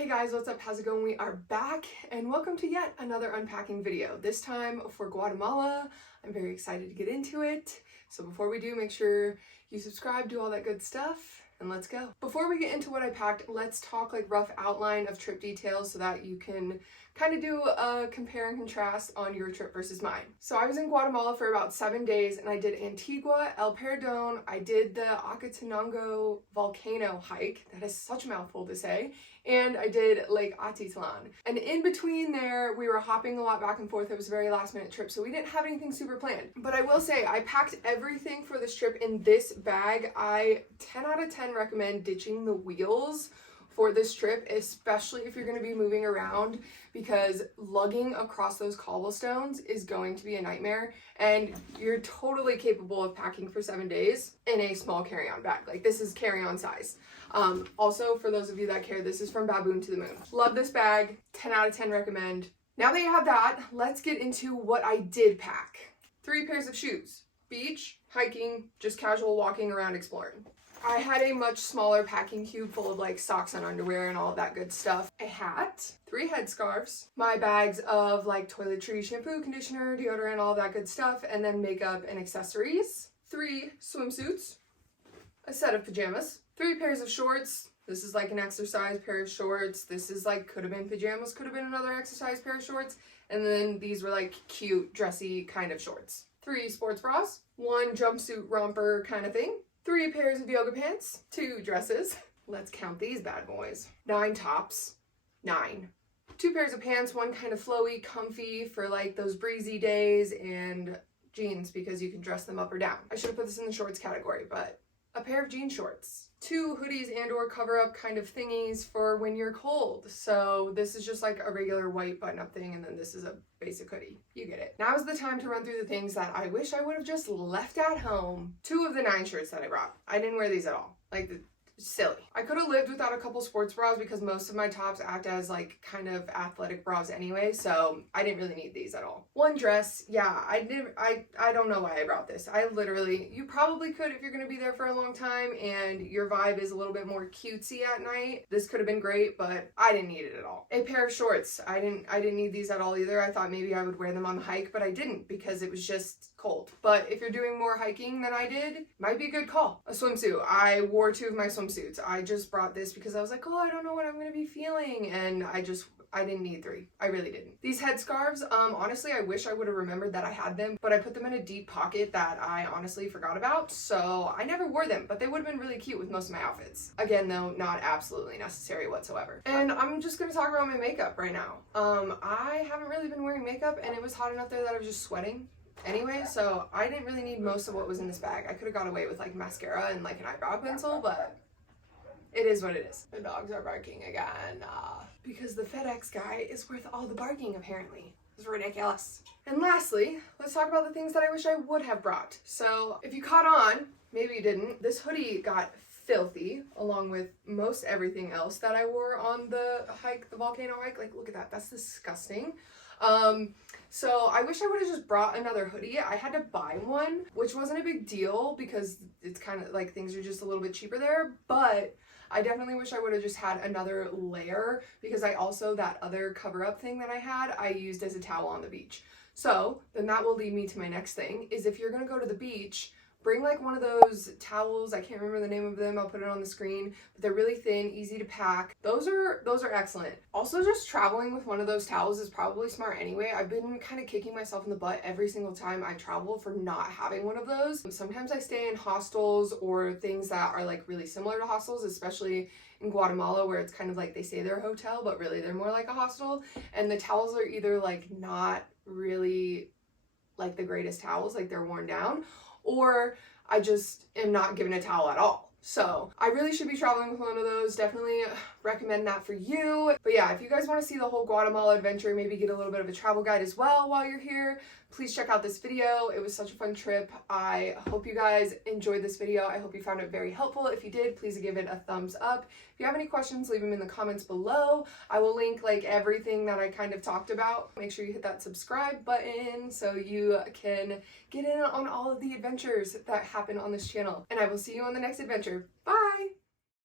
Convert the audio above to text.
Hey guys, what's up? How's it going? We are back and welcome to yet another unpacking video. This time for Guatemala. I'm very excited to get into it. So before we do, make sure you subscribe, do all that good stuff, and let's go. Before we get into what I packed, let's talk like rough outline of trip details so that you can kind of do a compare and contrast on your trip versus mine. So I was in Guatemala for about 7 days and I did Antigua, El Perdón, I did the Acatenango volcano hike, that is such a mouthful to say, and I did Lake Atitlan. And in between there, we were hopping a lot back and forth. It was a very last minute trip, so we didn't have anything super planned. But I will say, I packed everything for this trip in this bag. I 10 out of 10 recommend ditching the wheels for this trip, especially if you're going to be moving around, because lugging across those cobblestones is going to be a nightmare, and you're totally capable of packing for 7 days in a small carry-on bag. Like, this is carry-on size. Also, for those of you that care, this is from Baboon to the Moon. Love this bag, 10 out of 10 recommend. Now that you have that, let's get into what I did pack. 3 pairs of shoes. Beach, hiking, just casual walking around exploring. I had a much smaller packing cube full of like socks and underwear and all of that good stuff. A hat, 3 headscarves, my bags of like toiletry, shampoo, conditioner, deodorant, all of that good stuff, and then makeup and accessories. 3 swimsuits, a set of pajamas, 3 pairs of shorts. This is like an exercise pair of shorts. This is like, could have been pajamas, could have been another exercise pair of shorts. And then these were like cute, dressy kind of shorts. 3 sports bras, 1 jumpsuit romper kind of thing. 3 pairs of yoga pants, 2 dresses. Let's count these bad boys. 9 tops, 9. 2 pairs of pants, 1 kind of flowy, comfy for like those breezy days, and jeans because you can dress them up or down. I should have put this in the shorts category, but a pair of jean shorts. 2 hoodies and or cover up kind of thingies for when you're cold. So this is just like a regular white button up thing, and then this is a basic hoodie. You get it. Now is the time to run through the things that I wish I would have just left at home. 2 of the 9 shirts that I brought. I didn't wear these at all. Silly. I could have lived without a couple sports bras because most of my tops act as like kind of athletic bras anyway, so I didn't really need these at all. 1 dress, yeah, I don't know why I brought this. You probably could if you're gonna be there for a long time and your vibe is a little bit more cutesy at night. This could have been great, but I didn't need it at all. A pair of shorts, I didn't need these at all either. I thought maybe I would wear them on the hike, but I didn't because it was just cold. But if you're doing more hiking than I did, might be a good call. A swimsuit, I wore 2 of my swimsuits. I just brought this because I was like, oh, I don't know what I'm gonna be feeling, and I didn't need 3. I really didn't. These headscarves, honestly, I wish I would have remembered that I had them, but I put them in a deep pocket that I honestly forgot about, so I never wore them, but they would have been really cute with most of my outfits. Again, though, not absolutely necessary whatsoever. And I'm just gonna talk about my makeup right now. I haven't really been wearing makeup, and it was hot enough there that I was just sweating anyway, so I didn't really need most of what was in this bag. I could have got away with like mascara and like an eyebrow pencil, but it is what it is. The dogs are barking again because the FedEx guy is worth all the barking apparently. It's ridiculous. And lastly, let's talk about the things that I wish I would have brought. So if you caught on, maybe you didn't, this hoodie got filthy along with most everything else that I wore on the hike, the volcano hike. Like, look at that, that's disgusting. So I wish I would have just brought another hoodie. I had to buy one, which wasn't a big deal because it's kind of like things are just a little bit cheaper there, but I definitely wish I would have just had another layer because that other cover up thing that I had, I used as a towel on the beach. So then that will lead me to my next thing, is if you're gonna go to the beach, bring like one of those towels. I can't remember the name of them. I'll put it on the screen, but they're really thin, easy to pack. Those are excellent. Also, just traveling with one of those towels is probably smart anyway. I've been kind of kicking myself in the butt every single time I travel for not having one of those. Sometimes I stay in hostels or things that are like really similar to hostels, especially in Guatemala where it's kind of like they say they're a hotel, but really they're more like a hostel. And the towels are either like not really like the greatest towels, like they're worn down, or I just am not given a towel at all. So I really should be traveling with one of those. Definitely recommend that for you. But yeah, if you guys want to see the whole Guatemala adventure, maybe get a little bit of a travel guide as well while you're here, please check out this video. It was such a fun trip. I hope you guys enjoyed this video. I hope you found it very helpful. If you did, please give it a thumbs up. If you have any questions, leave them in the comments below. I will link like everything that I kind of talked about. Make sure you hit that subscribe button so you can get in on all of the adventures that happen on this channel. And I will see you on the next adventure. Bye!